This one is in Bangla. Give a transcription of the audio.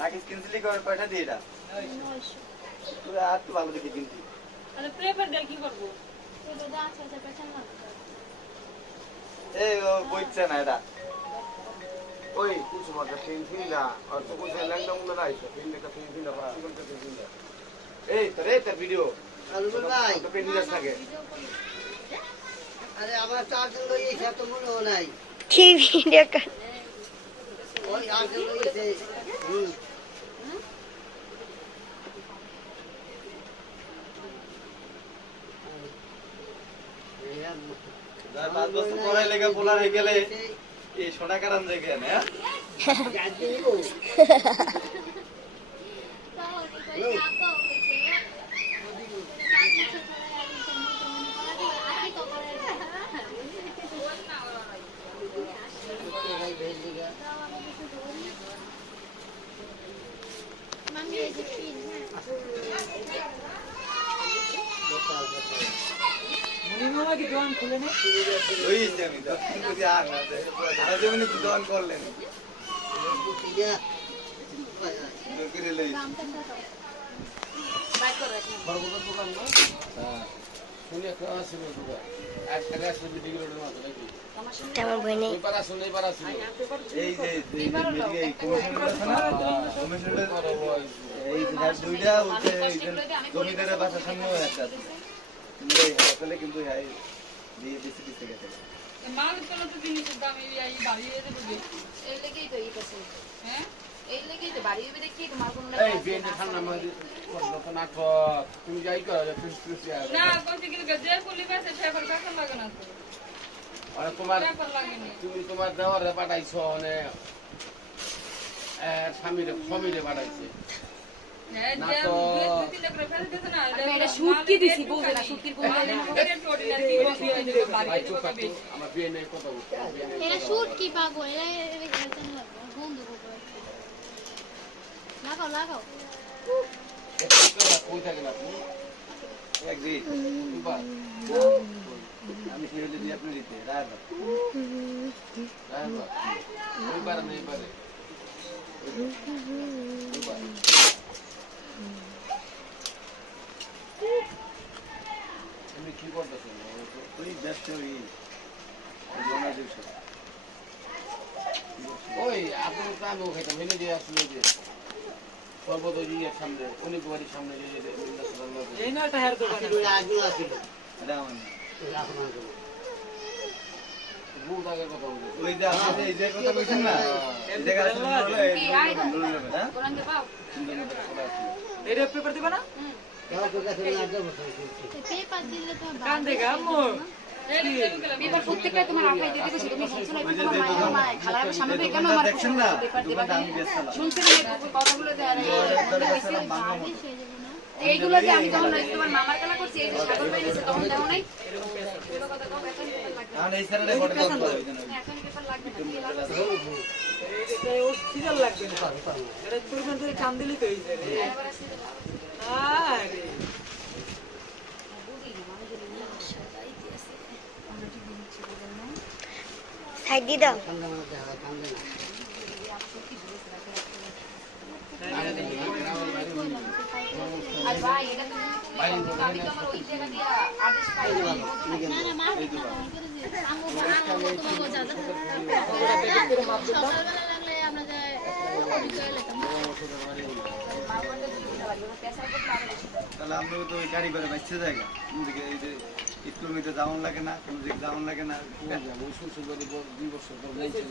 লাকিস কিনছিলি কয়টা দিয়ে এটা? 900 পুরো আর তো ভালো দেখে কিনছি। আরে প্রেফার দিয়ে কি করব? এটা দা আছে পেছন না এই ও বইছে না এটা। ওই কিছু মত ফিনফিনা আর তো কোন ল্যাংডা মুন্ডা রাইছে ফিনটা ফিনফিনা পাসিকল কে ফিনফিনা এই তোর ভিডিও আলু ভাই তো পেন দিস থাকে। আরে আমার চার্জিং লইছে এত মনে নাই কি ভিডিও কর ওই চার্জিং লইছে যার 5 বছর পড়াই লেগে পোলার হয়ে গেলে এই সোনা কারণ দেখে না। মামি এই যে পিন মামা কি দোকান খুলে নে? লইছে আমি তো বুঝি আর না আর যেমনি দোকান করলেন লোকেরে লই বাইক করে রাখি। বড় দোকান না হ্যাঁ শুনে খাওয়া ছিল দোকান এক টাকা আসলে বিক্রি করে না নাকি আমার বই নেই এই পারা শুনে এই যে মেডিকে কমিশন আছে না কমিশনের এই ধার দুইটা উঠে জমিদারের বাসার সামনেও একটা আছে এই হাসপাতালে কিন্তু এই দিয়ে বেশি দিতে গেছে। মাল কোন তো জিনিসের দাম এই বাড়িয়ে দেবে। এই লেগেই তো এই পাশে হ্যাঁ? এই লেগেই তো বাড়ি হবে দেখি তোমার কোনো এই বিএনপি ঠান্ডা মধ্যে কত নাটক তুমি যাই করো না কোন থেকে যে পুলি পাশে ফেভার কাছে লাগে না তো। আর তোমার ফেভার লাগেনি। তুমি তোমার দেওয়ারে পাঠাইছো মানে স্বামীরে পাঠাইছে হ্যাঁ না যে তো দুই তিন করে ফেলে দিতে না। আমি এটা শুটকি দিছি বলতে না শুটকির কোন ভাই চুপ থাকো আমার বিয়ে নেই কথা বলতে এটা শুট কি পাবো এটা এখানে লাগবে বন্ধু করবে লাগাও কই থাকেন আপনি একদিন দুবার আমি কি হলে দিয়ে আপনি দিতে রায়বার দুবার নেই পারে দুবার তুমি কি করতেছো ওই ব্যস্ত ওই জমা দিছ ওই আপনি তো আমি খাইতাম এনে যে আসলে যে সর্বদা ইয়ের সামনে অনেক বাড়ির সামনে যে এই না একটা হেয়ার দোকান আছে। এটা আমার না। বহুত আগে কথা বলে ওই যে আপনি এই যে কথা কইছেন না এই জায়গা শুনলে হলো এই দৌড় যাবে হ্যাঁ কোরআন কে পাও সুন্দর মতো চলে আসছে এটা পেপার দিবা না? পেপার দিলে তো কান দেখা আম্মু। পেপার প্রত্যেকটা তোমার আপাই দিয়ে দিবে তুমি শুনছো না ওই যে তোমার মায়ের মা খালা সামনে থেকে কেন আমার দেখছেন না পেপার দিবা দোকানটা আমি বেচছিলাম শুনছো না কথাগুলো দেয় দরকার বাংলা মতো সে যাবে না এইগুলো যে আমি যখন তোমার মামার খেলা করছি এই যে সাগর ভাই নিছে তখন দেখো নাই কথা কও এখন পেপার লাগবে আর এই স্যারের ফটো করতে হবে এখন পেপার লাগবে না কি লাগবে এটা ও সিজন লাগবে না। এটা পরিমাণ ধরে কান দিলি তো এই যে। এবার আসি আরে সাইড দি দাও আর ভাই এটা তুমি আমি তো আমার ওই জায়গা দিয়া আদেশ পাই না না মা আমগো যাবে সকালবেলা লাগলে আমরা যে করে লেতাম তাহলে আমরাও তো ওই গাড়ি করে বাইচ্ছে জায়গা এদিকে এই যে কিলোমিটার যাওয়ান লাগে না কোনো দিকে যাওয়ান লাগে না ওই সুন্দর 2 বছর পর বলছিল